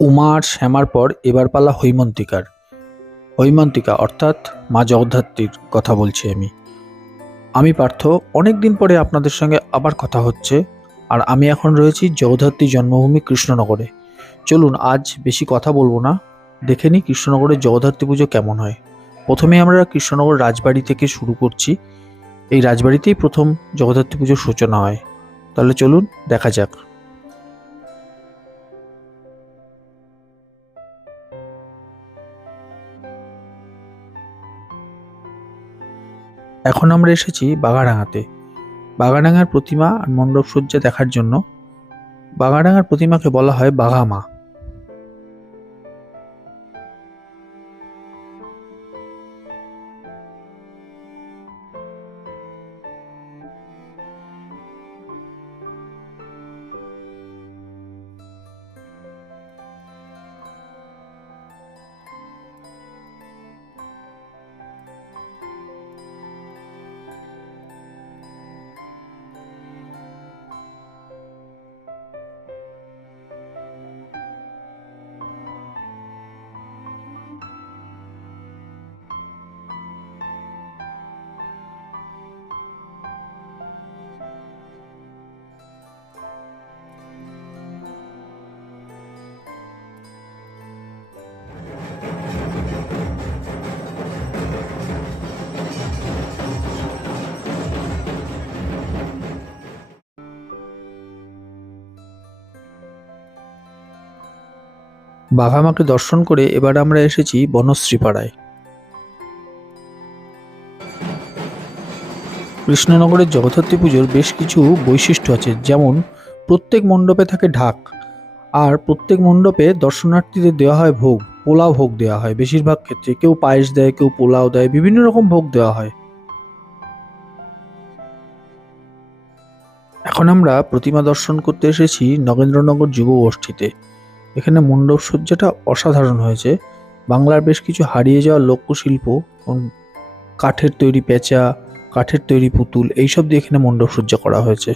উমা আর শ্যামার পর এবার পালা হৈমন্তিকার। হৈমন্তিকা অর্থাৎ মা জগদ্ধাত্রীর কথা বলছি আমি। আমি পার্থ অনেক দিন পরে আপনাদের সঙ্গে আবার কথা হচ্ছে আর আমি এখন রয়েছি জগদ্ধাত্রী জন্মভূমি কৃষ্ণনগরে। চলুন, আজ বেশি কথা বলব না। দেখে নিই কৃষ্ণনগরের জগদ্ধাত্রী পুজো কেমন হয়। প্রথমে আমরা কৃষ্ণনগর রাজবাড়ি থেকে শুরু করছি। এই রাজবাড়িতেই প্রথম জগদ্ধাত্রী পুজোর সূচনা হয়। তাহলে চলুন, দেখা যাক। এখন আমরা এসেছি বাগাডাঙ্গাতে বাগাডাঙ্গার প্রতিমা আর মণ্ডপ সজ্জা দেখার জন্য। বাগাডাঙ্গার প্রতিমাকে বলা হয় বাঘামা বাঘামাকে দর্শন করে এবার আমরা এসেছি বনশ্রীপাড়ায়। কৃষ্ণনগরের জগদ্ধাত্রী পুজোর বেশ কিছু বৈশিষ্ট্য আছে, যেমন প্রত্যেক মণ্ডপে থাকে ঢাক, আর প্রত্যেক মণ্ডপে দর্শনার্থীদের দেওয়া হয় ভোগ, পোলাও ভোগ দেওয়া হয় বেশিরভাগ ক্ষেত্রে। কেউ পায়েস দেয়, কেউ পোলাও দেয়, বিভিন্ন রকম ভোগ দেওয়া হয়। এখন আমরা প্রতিমা দর্শন করতে এসেছি নগেন্দ্রনগর যুব গোষ্ঠীতে। এখানে মণ্ডপ সজ্জাটা অসাধারণ হয়েছে। বাংলার বেশ কিছু হারিয়ে যাওয়া লোকশিল্প কাঠের তৈরি পেঁচা, কাঠের তৈরি পুতুল, এইসব দিয়ে এখানে মণ্ডপ সজ্জা করা হয়েছে।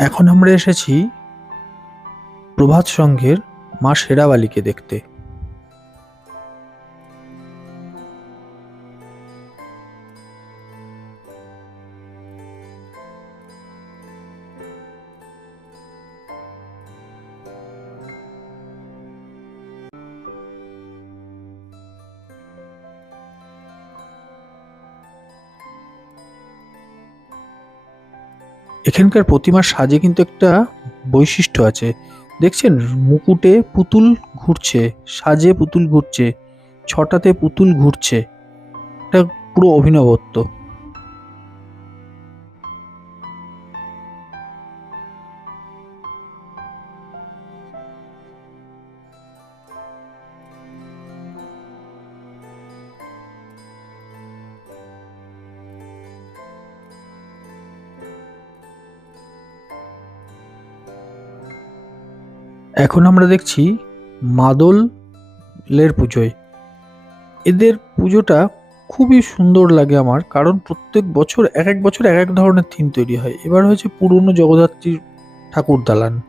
এখন আমরা এসেছি প্রভাত সংঘের মা শেরাবালিকে দেখতে। এখানকার প্রতিমার সাজে কিন্তু একটা বৈশিষ্ট্য আছে। দেখছেন, মুকুটে পুতুল ঘুরছে, সাজে পুতুল ঘুরছে, ছটাতে পুতুল ঘুরছে। এটা পুরো অভিনবত্ব। এখন আমরা দেখছি মাদলের পুজোয়। এদের পুজোটা খুবই সুন্দর লাগে আমার, কারণ প্রত্যেক বছর এক এক বছর এক এক ধরনের থিম তৈরি হয়। এবার হয়েছে পুরনো জগদ্ধাত্রীর ঠাকুর দালান।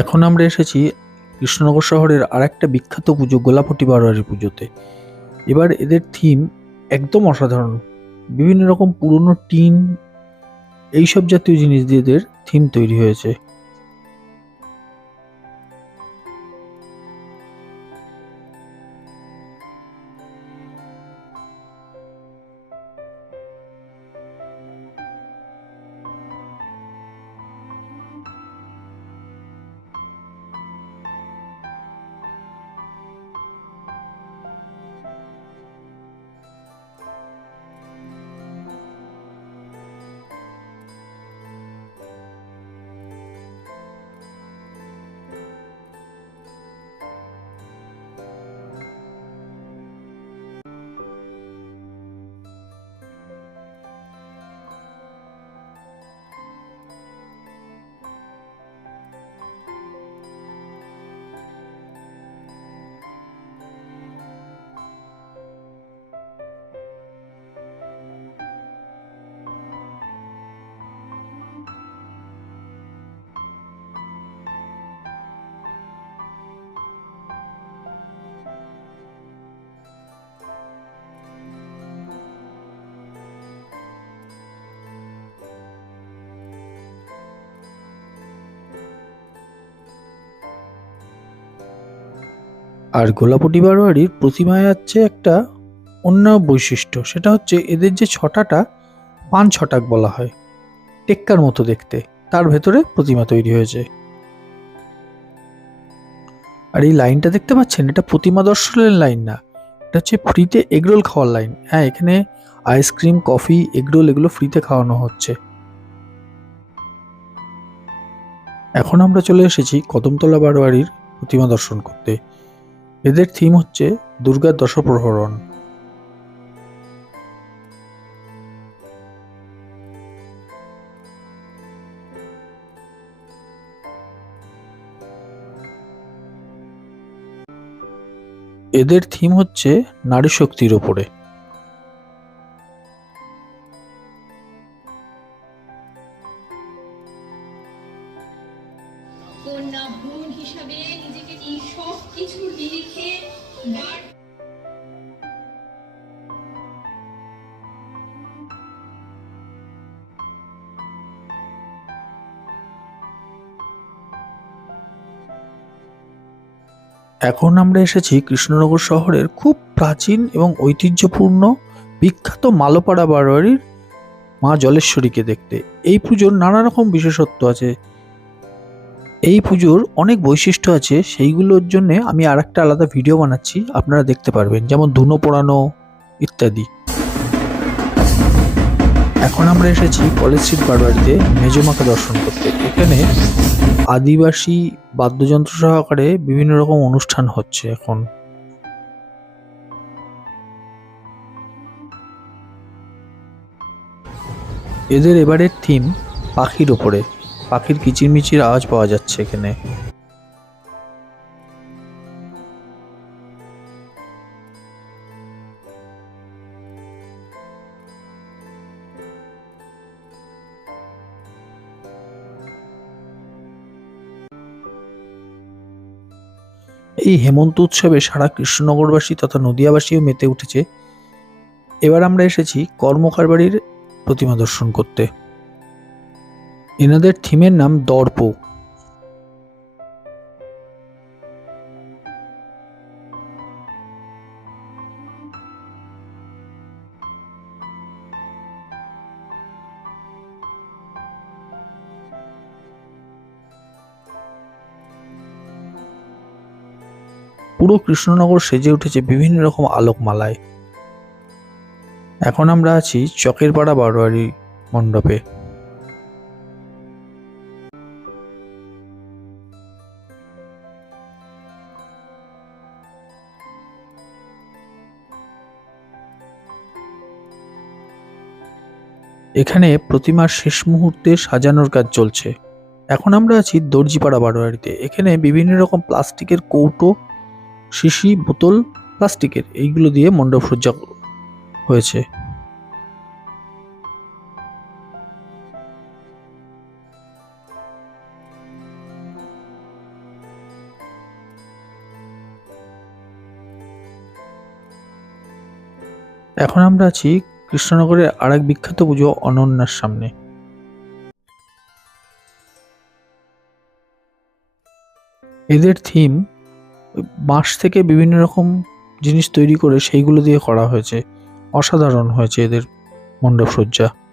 এখন আমরা এসেছি কৃষ্ণনগর শহরের আর একটা বিখ্যাত পুজো, গোলাপটি বারোয়ারি পুজোতে। এবার এদের থিম একদম অসাধারণ। বিভিন্ন রকম পুরনো টিন, এইসব জাতীয় জিনিস দিয়ে এদের থিম তৈরি হয়েছে। আর গোলাপটি বারোয়ারির প্রতিমায় আছে একটা অন্য বৈশিষ্ট্য, সেটা হচ্ছে এদের যে ছটাটা পান ছটাক বলা হয়, টেক্কার মতো দেখতে, তার ভেতরে প্রতিমা তৈরি হয়েছে। আর এই লাইনটা দেখতে পাচ্ছেন, এটা প্রতিমা দর্শনের লাইন না, এটা হচ্ছে ফ্রিতে এগরোল খাওয়ার লাইন। হ্যাঁ এখানে আইসক্রিম কফি এগরোল এগুলো ফ্রিতে খাওয়ানো হচ্ছে। এখন আমরা চলে এসেছি কদমতলা বারোয়ারির প্রতিমা দর্শন করতে। এদের থিম হচ্ছে দুর্গা দশপ্রহরণ। এদের থিম হচ্ছে নারী শক্তির ওপরে হিসাবে নিজেকে এই সব নিরিখে বার এখন আমরা এসেছি কৃষ্ণনগর শহরের খুব প্রাচীন এবং ঐতিহ্যপূর্ণ বিখ্যাত মালোপাড়া বারোয়ারির মা জলেশ্বরীকে দেখতে। এই পুজোর নানা রকম বিশেষত্ব আছে। এই পুজোর অনেক বৈশিষ্ট্য আছে, সেইগুলোর জন্য আমি আর একটা আলাদা ভিডিও বানাচ্ছি, আপনারা দেখতে পারবেন, যেমন ধুনো পোড়ানো ইত্যাদি। এখন আমরা এসেছি কলেজ স্ট্রিট বারোয়ারিতে মেজমাকে দর্শন করতে। এখানে আদিবাসী বাদ্যযন্ত্র সহকারে বিভিন্ন রকম অনুষ্ঠান হচ্ছে এখন। এদের এবারের থিম পাখির ওপরে পাখির কিচিরমিচির আওয়াজ পাওয়া যাচ্ছে এখানে। এই হেমন্ত উৎসবে সারা কৃষ্ণনগরবাসী তথা নদিয়াবাসীও মেতে উঠেছে। এবার আমরা এসেছি কর্মকার বাড়ির প্রতিমা দর্শন করতে। এনাদের থিমের নাম দর্প। পুরো কৃষ্ণনগর সেজে উঠেছে বিভিন্ন রকম আলোকমালায়। এখন আমরা আছি চকের পাড়া বারোয়ারি মণ্ডপে। এখানে প্রতিমার শেষ মুহূর্তে সাজানোর কাজ চলছে। এখন আমরা আছি দর্জিপাড়া বারোয়ারিতে। এখানে বিভিন্ন রকম প্লাস্টিকের কৌটো, শিশি, বোতল, প্লাস্টিকের এইগুলো দিয়ে মণ্ডপ সজ্জা হয়েছে। এখন আমরা আছি কৃষ্ণনগরের আর এক বিখ্যাত পুজো অনন্যার সামনে। এদের থিম বাঁশ থেকে বিভিন্ন রকম জিনিস তৈরি করে সেইগুলো দিয়ে করা হয়েছে। অসাধারণ হয়েছে এদের মণ্ডপসজ্জা।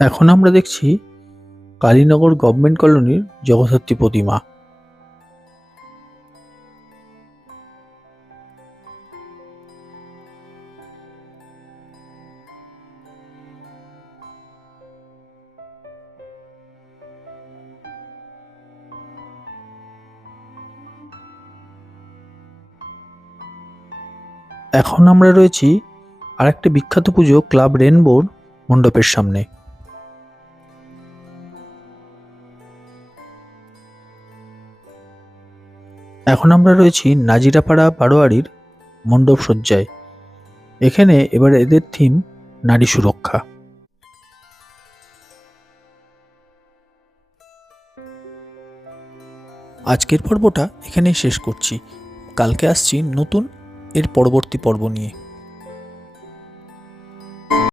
এখন আমরা দেখছি কালীনগর গভর্নমেন্ট কলোনির জগদ্ধাত্রী প্রতিমা। এখন আমরা রয়েছি আরেকটা বিখ্যাত পুজো ক্লাব রেনবোর মণ্ডপের সামনে। এখন আমরা রয়েছি নাজিরাপাড়া বারোয়ারির মণ্ডপ সজ্জায়। এখানে এবার এদের থিম নারী সুরক্ষা। আজকের পর্বটা এখানেই শেষ করছি। কালকে আসছি নতুন এর পরবর্তী পর্ব নিয়ে।